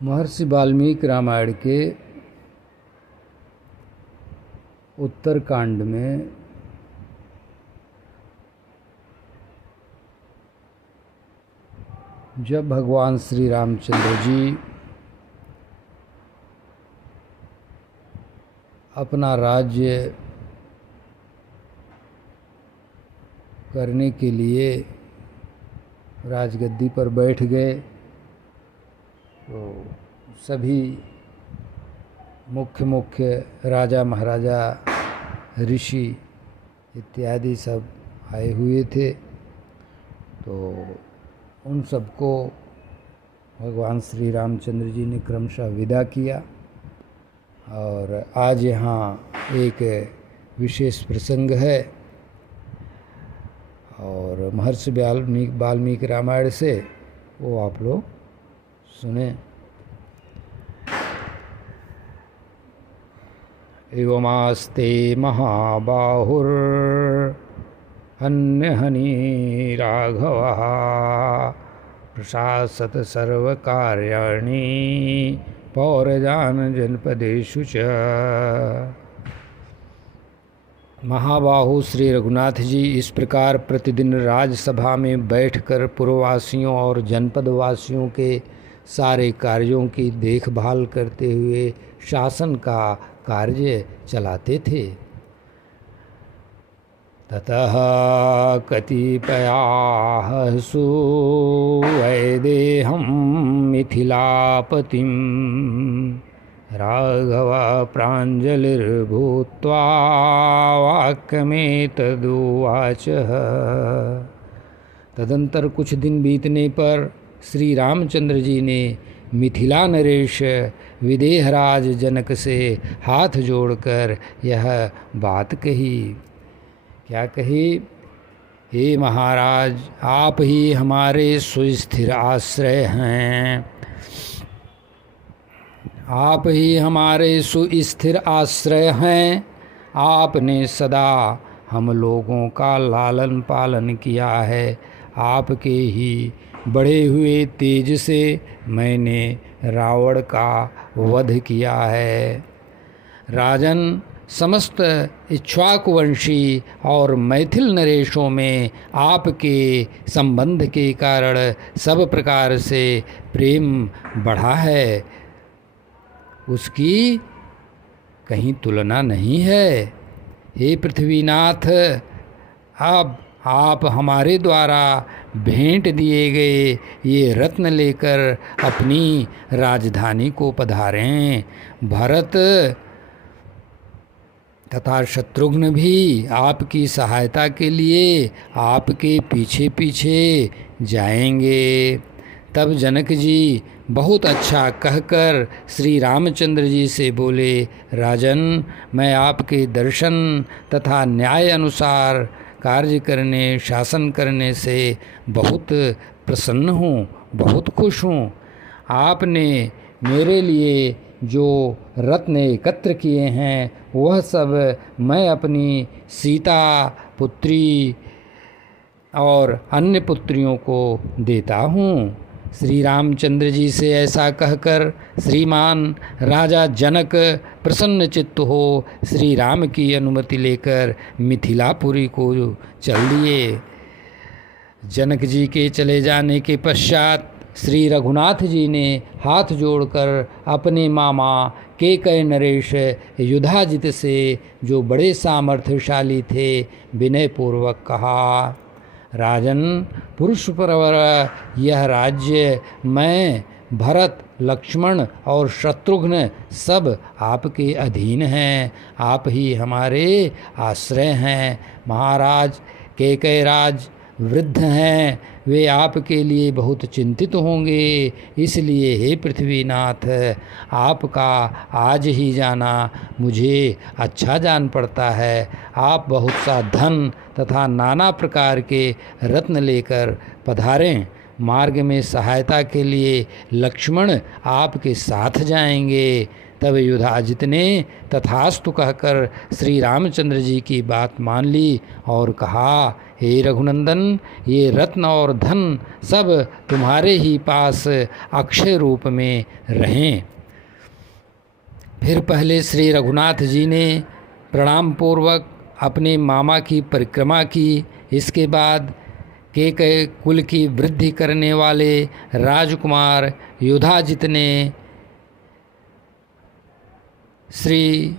महर्षि वाल्मीकि रामायण के उत्तरकांड में जब भगवान श्री रामचंद्र जी अपना राज्य करने के लिए राजगद्दी पर बैठ गए तो सभी मुख्य मुख्य राजा महाराजा ऋषि इत्यादि सब आए हुए थे। तो उन सबको भगवान श्री रामचंद्र जी ने क्रमशः विदा किया। और आज यहाँ एक विशेष प्रसंग है और महर्षि वाल्मीकि रामायण से वो आप लोग सुने। एवमास्ते महाबाहुर्हन्यहनि राघवः प्रशासत सर्वकार्याणि पौरजान जनपदेषु च। महाबाहु श्री रघुनाथ जी इस प्रकार प्रतिदिन राजसभा में बैठकर पुरवासियों और जनपदवासियों के सारे कार्यों की देखभाल करते हुए शासन का कार्य चलाते थे। ततः कतिपयाः सुवैदेहं मिथिलापतिं राघव प्राञ्जलिर्भूत्वा वाक्यमेतदुवाच। तदंतर कुछ दिन बीतने पर श्री रामचंद्र जी ने मिथिला नरेश विदेहराज जनक से हाथ जोड़कर यह बात कही। क्या कही? हे महाराज, आप ही हमारे सुस्थिर आश्रय हैं। आप ही हमारे सुस्थिर आश्रय हैं। आपने सदा हम लोगों का लालन पालन किया है। आपके ही बढ़े हुए तेज से मैंने रावण का वध किया है। राजन, समस्त इक्ष्वाकुवंशी और मैथिल नरेशों में आपके संबंध के कारण सब प्रकार से प्रेम बढ़ा है, उसकी कहीं तुलना नहीं है। हे पृथ्वीनाथ, अब आप हमारे द्वारा भेंट दिए गए ये रत्न लेकर अपनी राजधानी को पधारें। भरत तथा शत्रुघ्न भी आपकी सहायता के लिए आपके पीछे पीछे जाएंगे। तब जनक जी बहुत अच्छा कहकर श्री रामचंद्र जी से बोले, राजन, मैं आपके दर्शन तथा न्याय अनुसार कार्य करने, शासन करने से बहुत प्रसन्न हूँ, बहुत खुश हूँ। आपने मेरे लिए जो रत्न एकत्र किए हैं वह सब मैं अपनी सीता पुत्री और अन्य पुत्रियों को देता हूँ। श्री रामचंद्र जी से ऐसा कहकर श्रीमान राजा जनक प्रसन्न चित्त हो श्री राम की अनुमति लेकर मिथिलापुरी को चल दिए। जनक जी के चले जाने के पश्चात श्री रघुनाथ जी ने हाथ जोड़कर अपने मामा केकय नरेश युधाजित से, जो बड़े सामर्थ्यशाली थे, विनयपूर्वक कहा, राजन, पुरुष प्रवर यह राज्य मैं, भरत, लक्ष्मण और शत्रुघ्न सब आपके अधीन हैं। आप ही हमारे आश्रय हैं। महाराज केकयराज वृद्ध हैं, वे आपके लिए बहुत चिंतित होंगे। इसलिए हे पृथ्वीनाथ, आपका आज ही जाना मुझे अच्छा जान पड़ता है। आप बहुत सा धन तथा नाना प्रकार के रत्न लेकर पधारें। मार्ग में सहायता के लिए लक्ष्मण आपके साथ जाएंगे। तब युधाजित ने तथास्तु कहकर श्री रामचंद्र जी की बात मान ली और कहा, हे रघुनंदन, ये रत्न और धन सब तुम्हारे ही पास अक्षय रूप में रहें। फिर पहले श्री रघुनाथ जी ने प्रणाम पूर्वक अपने मामा की परिक्रमा की। इसके बाद केकय कुल की वृद्धि करने वाले राजकुमार युधाजित ने श्री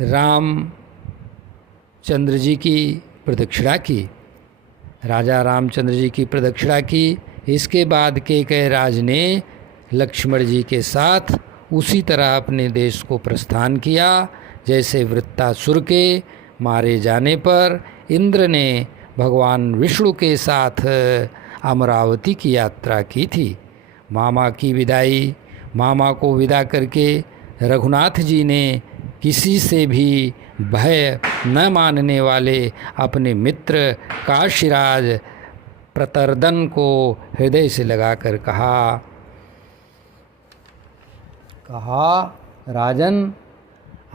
रामचंद्र जी की प्रदक्षिणा की, राजा रामचंद्र जी की प्रदक्षिणा की। इसके बाद केकय राज ने लक्ष्मण जी के साथ उसी तरह अपने देश को प्रस्थान किया जैसे वृत्तासुर के मारे जाने पर इंद्र ने भगवान विष्णु के साथ अमरावती की यात्रा की थी। मामा को विदा करके रघुनाथ जी ने किसी से भी भय न मानने वाले अपने मित्र काशीराज प्रतरदन को हृदय से लगाकर कहा, राजन,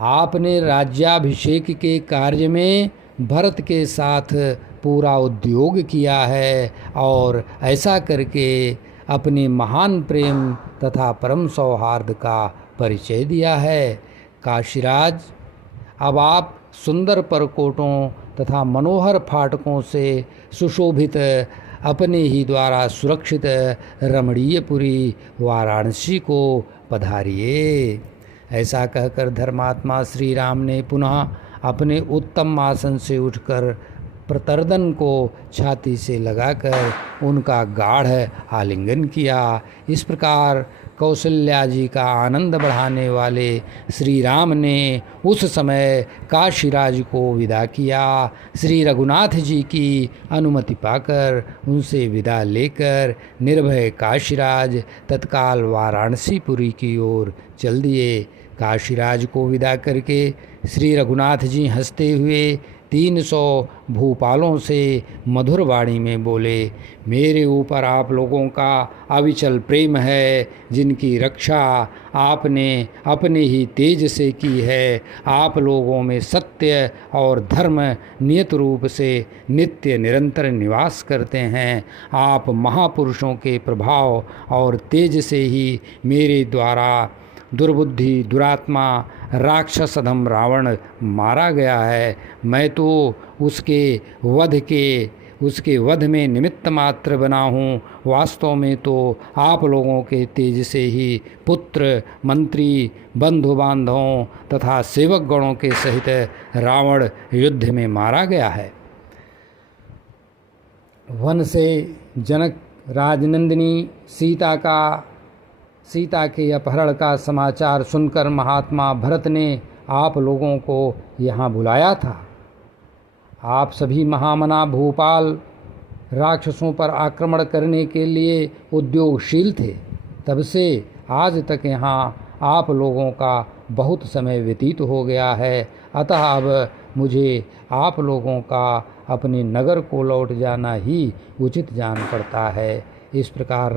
आपने राज्याभिषेक के कार्य में भरत के साथ पूरा उद्योग किया है और ऐसा करके अपने महान प्रेम तथा परम सौहार्द का परिचय दिया है। काशीराज, अब आप सुंदर परकोटों तथा मनोहर फाटकों से सुशोभित अपने ही द्वारा सुरक्षित रमणीयपुरी वाराणसी को पधारिए। ऐसा कहकर धर्मात्मा श्री राम ने पुनः अपने उत्तम आसन से उठकर प्रतरदन को छाती से लगाकर उनका गाढ़ आलिंगन किया। इस प्रकार कौशल्या जी का आनंद बढ़ाने वाले श्री राम ने उस समय काशीराज को विदा किया। श्री रघुनाथ जी की अनुमति पाकर उनसे विदा लेकर निर्भय काशीराज तत्काल वाराणसीपुरी की ओर चल दिए। काशीराज को विदा करके श्री रघुनाथ जी हंसते हुए 300 भूपालों से मधुर वाणी में बोले, मेरे ऊपर आप लोगों का अविचल प्रेम है, जिनकी रक्षा आपने अपने ही तेज से की है। आप लोगों में सत्य और धर्म नियत रूप से नित्य निरंतर निवास करते हैं। आप महापुरुषों के प्रभाव और तेज से ही मेरे द्वारा दुर्बुद्धि दुरात्मा राक्षस अधम रावण मारा गया है। मैं तो उसके वध में निमित्त मात्र बना हूँ। वास्तव में तो आप लोगों के तेज से ही पुत्र मंत्री बंधु बांधवों तथा सेवक गणों के सहित रावण युद्ध में मारा गया है। वन से जनक राजनंदिनी सीता के अपहरण का समाचार सुनकर महात्मा भरत ने आप लोगों को यहाँ बुलाया था। आप सभी महामना भूपाल राक्षसों पर आक्रमण करने के लिए उद्योगशील थे। तब से आज तक यहाँ आप लोगों का बहुत समय व्यतीत हो गया है। अतः अब मुझे आप लोगों का अपने नगर को लौट जाना ही उचित जान पड़ता है। इस प्रकार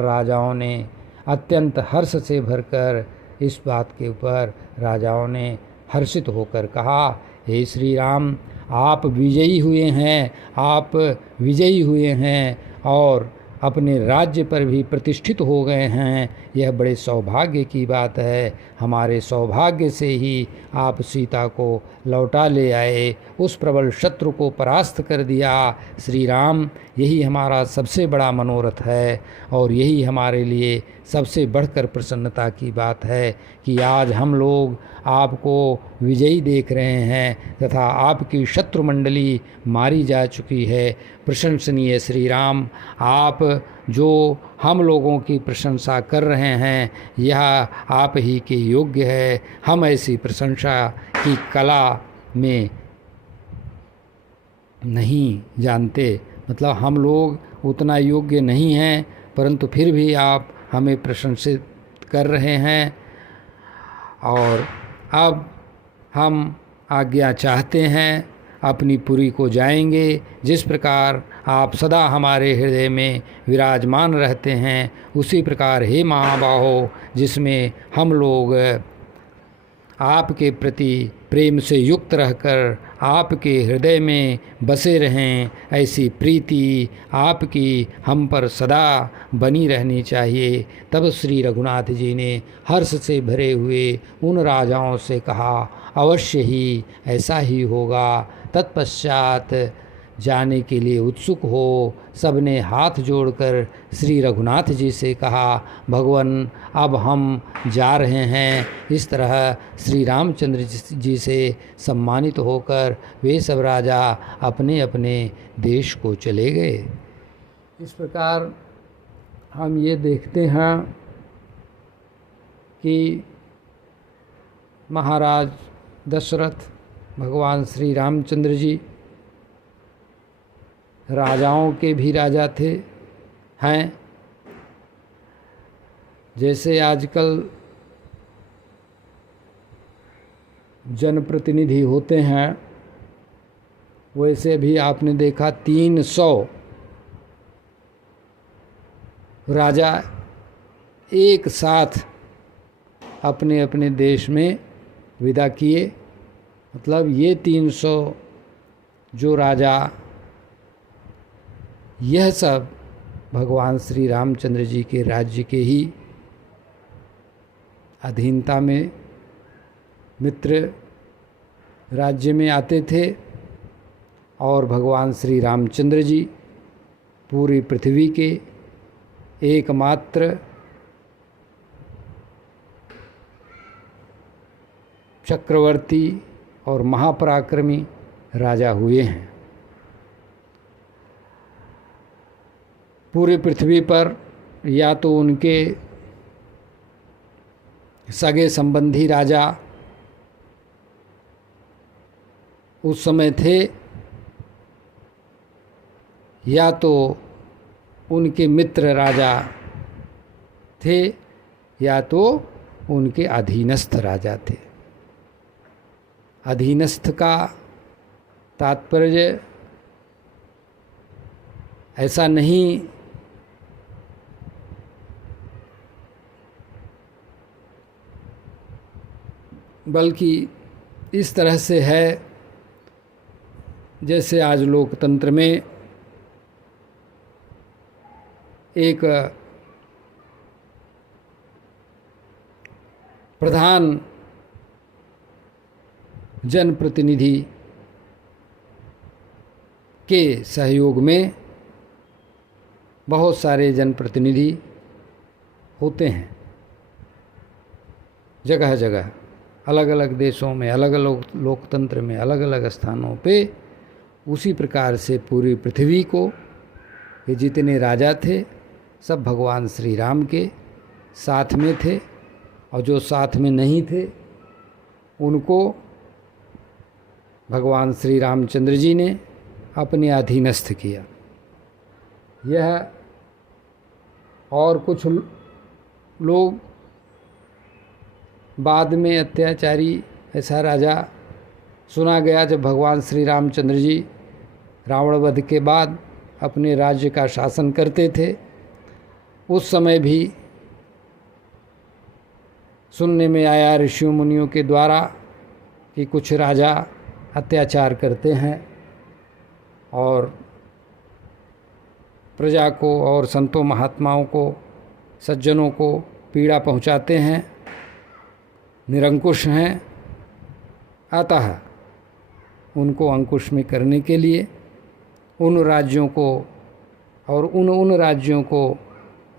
राजाओं ने अत्यंत हर्ष से भरकर इस बात के ऊपर राजाओं ने हर्षित होकर कहा, हे श्री राम, आप विजयी हुए हैं और अपने राज्य पर भी प्रतिष्ठित हो गए हैं। यह बड़े सौभाग्य की बात है। हमारे सौभाग्य से ही आप सीता को लौटा ले आए, उस प्रबल शत्रु को परास्त कर दिया। श्री राम, यही हमारा सबसे बड़ा मनोरथ है और यही हमारे लिए सबसे बढ़कर प्रसन्नता की बात है कि आज हम लोग आपको विजयी देख रहे हैं तथा आपकी शत्रु मंडली मारी जा चुकी है। प्रशंसनीय श्री राम, आप जो हम लोगों की प्रशंसा कर रहे हैं यह आप ही के योग्य है। हम ऐसी प्रशंसा की कला में नहीं जानते, मतलब हम लोग उतना योग्य नहीं हैं, परंतु फिर भी आप हमें प्रशंसित कर रहे हैं। और अब हम आज्ञा चाहते हैं, अपनी पुरी को जाएंगे। जिस प्रकार आप सदा हमारे हृदय में विराजमान रहते हैं, उसी प्रकार हे महाबाहो, जिसमें हम लोग आपके प्रति प्रेम से युक्त रहकर आपके हृदय में बसे रहें, ऐसी प्रीति आपकी हम पर सदा बनी रहनी चाहिए। तब श्री रघुनाथ जी ने हर्ष से भरे हुए उन राजाओं से कहा, अवश्य ही ऐसा ही होगा। तत्पश्चात जाने के लिए उत्सुक हो सबने हाथ जोड़कर श्री रघुनाथ जी से कहा, भगवान अब हम जा रहे हैं। इस तरह श्री रामचंद्र जी से सम्मानित होकर वे सब राजा अपने अपने देश को चले गए। इस प्रकार हम ये देखते हैं कि महाराज दशरथ भगवान श्री रामचंद्र जी राजाओं के भी राजा थे हैं। जैसे आजकल जनप्रतिनिधि होते हैं, वैसे भी आपने देखा 300 राजा एक साथ अपने अपने देश में विदा किए। मतलब ये 300 जो राजा, यह सब भगवान श्री रामचंद्र जी के राज्य के ही अधीनता में मित्र राज्य में आते थे। और भगवान श्री रामचंद्र जी पूरी पृथ्वी के एकमात्र चक्रवर्ती और महापराक्रमी राजा हुए हैं। पूरी पृथ्वी पर या तो उनके सगे संबंधी राजा उस समय थे, या तो उनके मित्र राजा थे, या तो उनके अधीनस्थ राजा थे। अधीनस्थ का तात्पर्य ऐसा नहीं बल्कि इस तरह से है, जैसे आज लोकतंत्र में एक प्रधान जनप्रतिनिधि के सहयोग में बहुत सारे जनप्रतिनिधि होते हैं। जगह जगह अलग अलग देशों में, अलग अलग लोकतंत्र में, अलग अलग स्थानों पे उसी प्रकार से पूरी पृथ्वी को ये जितने राजा थे सब भगवान श्री राम के साथ में थे, और जो साथ में नहीं थे उनको भगवान श्री रामचंद्र जी ने अपने अधीनस्थ किया। यह और कुछ लोग बाद में अत्याचारी ऐसा राजा सुना गया जब भगवान श्री रामचंद्र जी रावण वध के बाद अपने राज्य का शासन करते थे। उस समय भी सुनने में आया ऋषियों मुनियों के द्वारा कि कुछ राजा अत्याचार करते हैं और प्रजा को और संतों महात्माओं को, सज्जनों को पीड़ा पहुंचाते हैं, निरंकुश हैं। अतः उनको अंकुश में करने के लिए उन राज्यों को और उन राज्यों को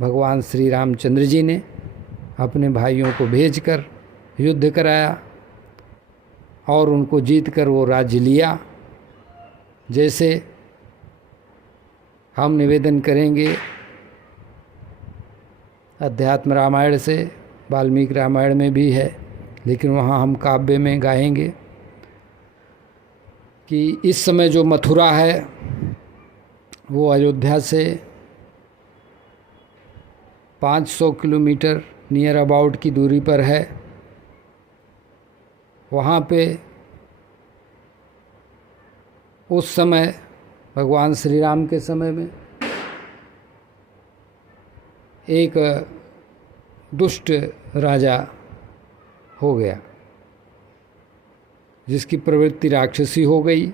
भगवान श्री रामचंद्र जी ने अपने भाइयों को भेजकर युद्ध कराया और उनको जीतकर वो राज्य लिया। जैसे हम निवेदन करेंगे अध्यात्म रामायण से, वाल्मीकि रामायण में भी है, लेकिन वहाँ हम काव्य में गाएंगे कि इस समय जो मथुरा है वो अयोध्या से 500 किलोमीटर नियर अबाउट की दूरी पर है। वहाँ पे उस समय भगवान श्री राम के समय में एक दुष्ट राजा हो गया जिसकी प्रवृत्ति राक्षसी हो गई,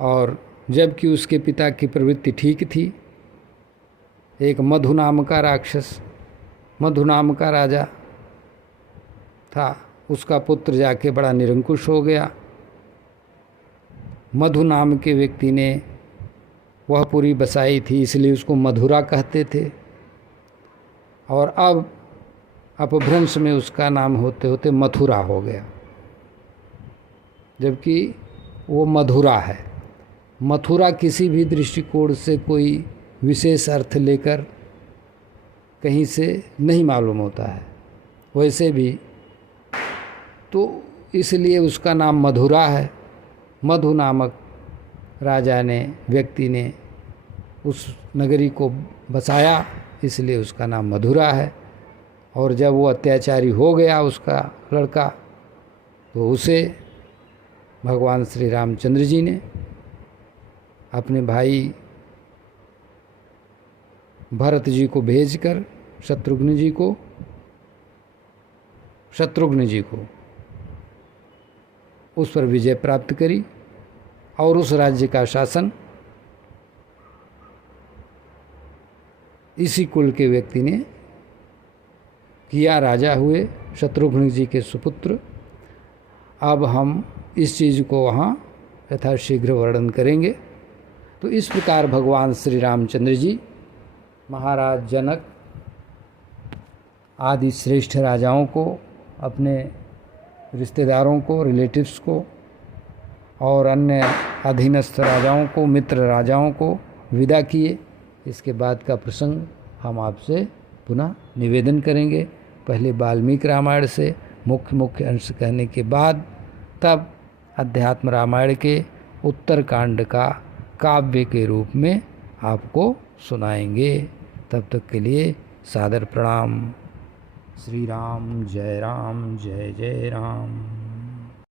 और जबकि उसके पिता की प्रवृत्ति ठीक थी। एक मधु नाम का राक्षस, मधु नाम का राजा था, उसका पुत्र जाके बड़ा निरंकुश हो गया। मधु नाम के व्यक्ति ने वह पुरी बसाई थी, इसलिए उसको मधुरा कहते थे, और अब अपभ्रंश में उसका नाम होते होते मथुरा हो गया, जबकि वो मधुरा है। मथुरा किसी भी दृष्टिकोण से कोई विशेष अर्थ लेकर कहीं से नहीं मालूम होता है, वैसे भी तो इसलिए उसका नाम मधुरा है। मधु नामक राजा ने, व्यक्ति ने उस नगरी को बसाया, इसलिए उसका नाम मधुरा है। और जब वो अत्याचारी हो गया उसका लड़का, तो उसे भगवान श्री रामचंद्र जी ने अपने भाई भरत जी को भेजकर शत्रुघ्न जी को उस पर विजय प्राप्त करी, और उस राज्य का शासन इसी कुल के व्यक्ति ने किया, राजा हुए शत्रुघ्न जी के सुपुत्र। अब हम इस चीज़ को वहाँ यथाशीघ्र वर्णन करेंगे। तो इस प्रकार भगवान श्री रामचंद्र जी महाराज जनक आदि श्रेष्ठ राजाओं को, अपने रिश्तेदारों को, रिलेटिव्स को, और अन्य अधीनस्थ राजाओं को, मित्र राजाओं को विदा किए। इसके बाद का प्रसंग हम आपसे पुनः निवेदन करेंगे। पहले वाल्मीकि रामायण से मुख्य अंश कहने के बाद तब अध्यात्म रामायण के उत्तरकांड का काव्य के रूप में आपको सुनाएंगे। तब तक के लिए सादर प्रणाम। श्री राम जय जय राम।